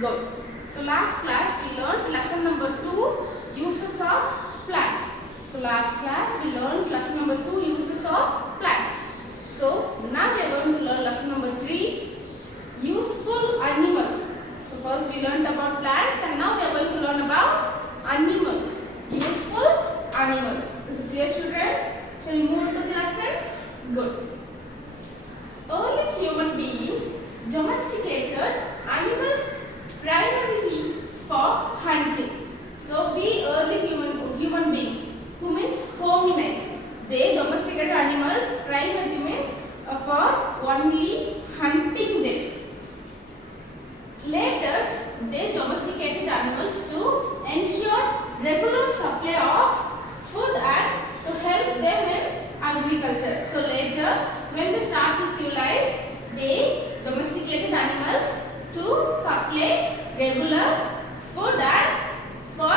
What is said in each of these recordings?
Good. So last class we learned lesson number 2, uses of plants. So last class we learned lesson number 2, uses of plants. So now we are going to learn lesson number 3, useful animals. So first we learned about plants and now we are going to learn about animals. Useful animals. Is it clear, children? Shall we move to the lesson? Good. Early human beings domesticated animals primarily for hunting. So we early human beings, who means hominids, they domesticated animals primarily means for only hunting them. Later they domesticated animals to ensure regular supply of food and to help them in agriculture. So later when they start to civilize, they domesticated animals to supply regular food and for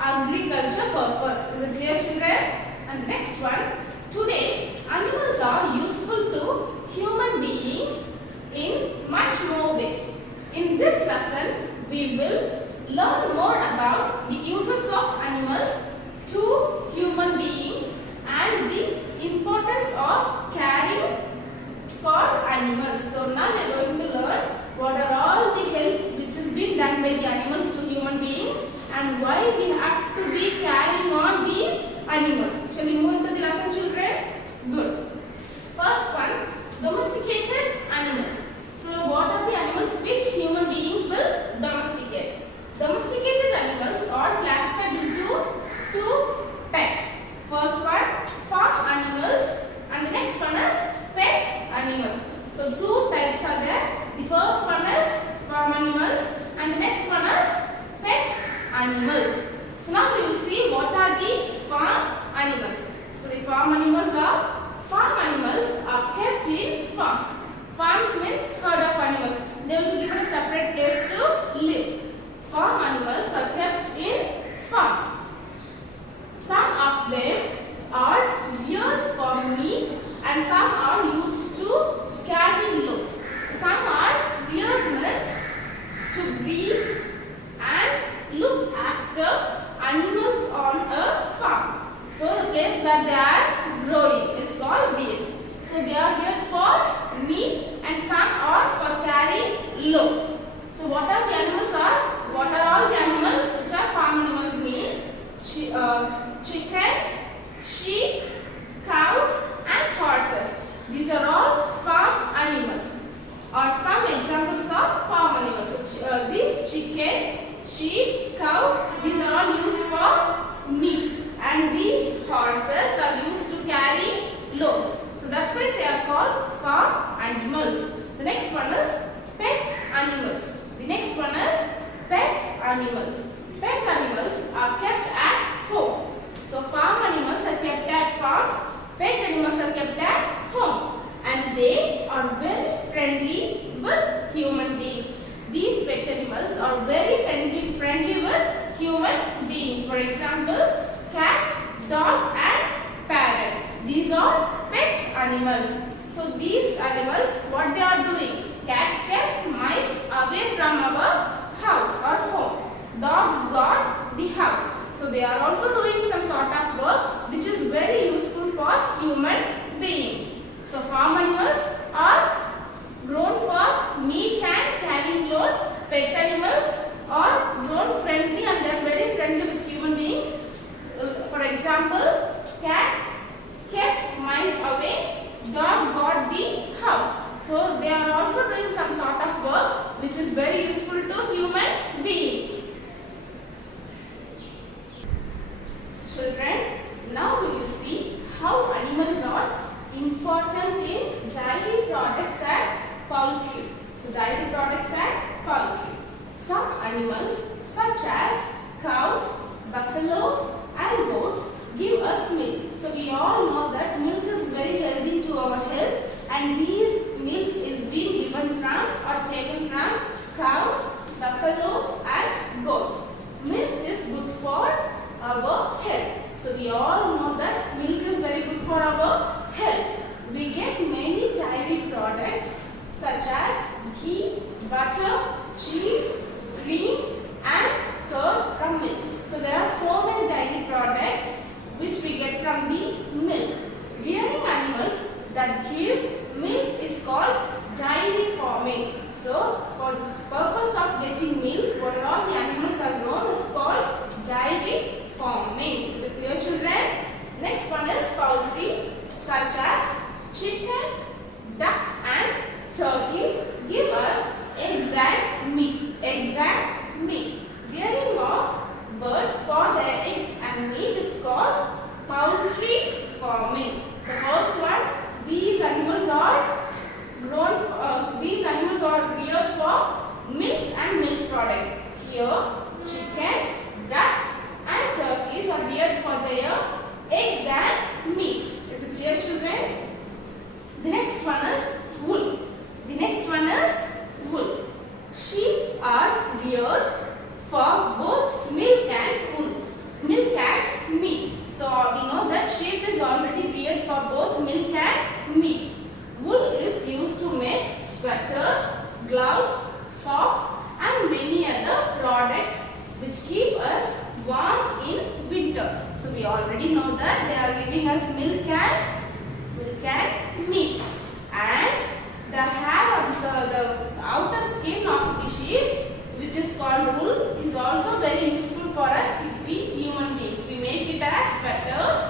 agriculture purpose. Is it clear, children? And the next one, today animals are useful to human beings in much more ways. In this lesson, we will learn more about the uses of animals to human beings and the importance of caring for animals. So now we are going to learn what are all the helps which is being done by the animals to human beings and why we have to be carrying on these animals. Shall we move into the lesson, children? Good. First one, domesticated animals. So what are the animals which human beings will domesticate? Domesticated animals are classified into two types. First one, farm animals and the next one is pet animals. So two types are there. The first one is farm animals and the next one is pet animals. So now we will see what are the farm animals. So the farm animals are kept in farms. Farms means herd of animals. They will be given a separate place to live. Farm animals are kept in farms. Some of them are reared for meat and some are used to carry loads. So some are reared means to breed and look after animals on a farm. So the place where they are growing is called reared. So they are reared for meat and some are for carrying loads. So what are the animals are? What are all the animals which are farm animals means? Chicken, sheep, cows and horses. These are all farm animals. Or some examples of farm animals. So these chicken, sheep, cow, these are all used for meat. And these horses are used to carry loads. So that's why they are called farm animals. The next one is pet animals. The next one is pet animals. Pet animals are kept at home. So farm animals are kept at farms. Pet animals are kept at home. And they are very friendly with human beings. These pet animals are very friendly with human beings. For example, cat, dog and parrot. These are pet animals. So these animals, what they are doing? Cats kept mice away from our house or home. Dogs guard the house. So they are also doing some sort of work which is very useful for human beings. So farm animals are grown for meat and carrying load. Pet animals are grown friendly and they are very friendly with human beings. For example, cat kept mice away, dog guard the house. So they are also doing some sort of work which is very useful to human beings. Children, now we will see how animals are important in dairy products and poultry. So dairy products and poultry. Some animals such as cows, buffaloes and goats give us milk. So we all know that milk is very healthy to our health and these milk is being given from or taken from cows, buffaloes and goats. Milk is good for our health. So we all know that milk is very good for our health. We get many dairy products such as ghee, butter, cheese, cream such as chicken, ducks and turkeys give us eggs and meat. Eggs and meat. Rearing of birds for their eggs and meat is called poultry farming. So first one, these animals are reared for milk and milk products. Here, chicken, ducks and turkeys are reared for their eggs and meats. Is it clear, children? The next one is wool. The next one is wool. Sheep are reared for both milk and wool, milk and meat. So we know that sheep is already reared for both milk and meat. Wool is used to make sweaters, gloves, socks and many other products which keep us warm in winter. So we already know that they are giving us milk and meat. And the hair of the outer skin of the sheep, which is called wool, is also very useful for us if we human beings. We make it as sweaters,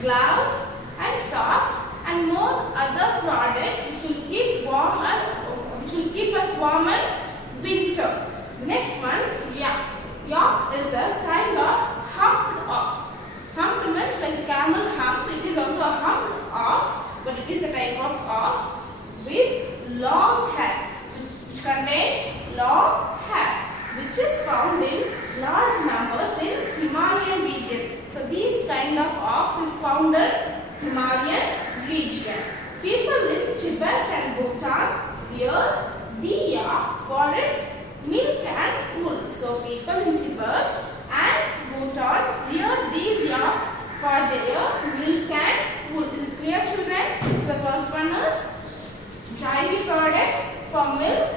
gloves and socks and more other products which will keep us warm in winter. The next one, yak. Yak is a kind of humped ox. Humped means like camel hump. It is also a humped ox, but it is a type of ox with long hair, which contains long hair, which is found in large numbers in Himalayan region. So these kind of ox is found in Himalayan region. People in Tibet and Bhutan rear the yak for its milk and wool. So people in Tibet and Bhutan rear these yaks for their milk and wool. Is it clear, children? So the first one is dairy products for milk,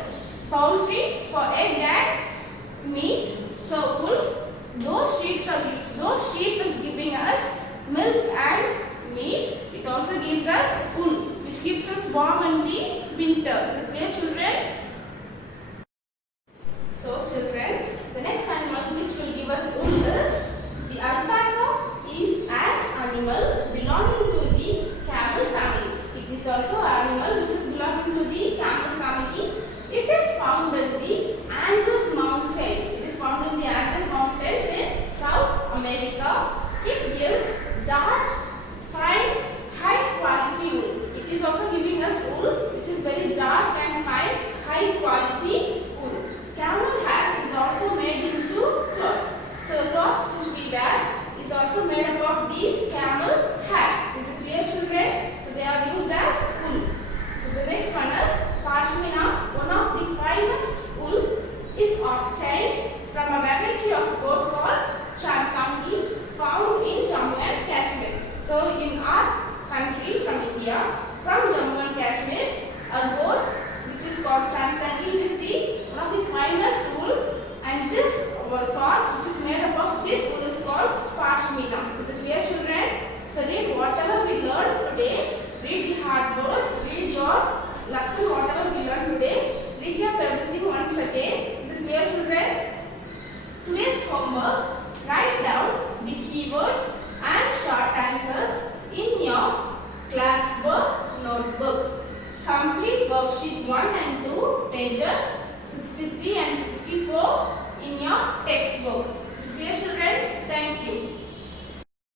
poultry for egg and meat. So wool, those sheep is giving us milk and meat. It also gives us wool, which keeps us warm in the winter. Is it clear, children? So children, the next animal which will give us wool is the alpaca. Is an animal belonging to the camel family. It is also an animal which is belonging to the camel family. It is found in the Andes Mountains. It is found in the Andes Mountains in South America. It gives dark, fine, high quality wool. It is also giving us wool which is very dark and fine, high quality wool. Camel hair is also made into clothes. So the clothes which we wear is also made up of these camel hairs. Is it clear, children? So they are used as wool. So the next one is pashmina. One of the finest wool is obtained from a variety of goat called Charkhandi, found in Jammu and Kashmir. So in our country, from India, from Jammu and Kashmir, a goat which is called Charkhandi is one of the finest wool, and this cloth which is made up of this wool is called pashmina. Is it clear, children? So read whatever we learned today. Read the hard words. Read your lesson, whatever we learned today. Recap everything once again. Is it clear, children? Today's homework. Write down the keywords and short answers in your class work notebook. Complete worksheet 1 and 2, pages 63 and 64 in your textbook. Is it clear, children? Thank you.